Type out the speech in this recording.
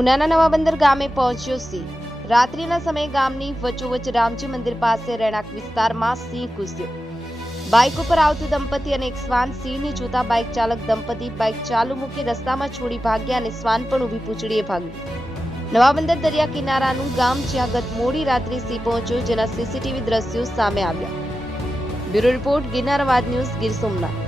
ઉનાના નવાબંદર ગામે પહોંચ્યો સિંહ। રાત્રિના સમયે ગામની વચ્ચોવચ્ચ રામજી મંદિર પાસે રહેણાંક વિસ્તારમાં સિંહ ઘૂસ્યો। બાઇક ઉપર આવતું દંપતી અને એક શ્વાન સિંહને જોતા બાઇક ચાલક દંપતી બાઇક ચાલુ મૂકી રસ્તામાં છોડી ભાગ્યા અને શ્વાન પણ ઊભી પૂંછડીએ ભાગ્યું। નવાબંદર દરિયા કિનારાનું ગામ જ્યાં ગત મોડી રાત્રે સિંહ પહોંચ્યો, જેના સીસીટીવી દ્રશ્યો સામે આવ્યા। બ્યુરો રિપોર્ટ, ગિરનાર અવાજ ન્યૂઝ, ગીર સોમનાથ।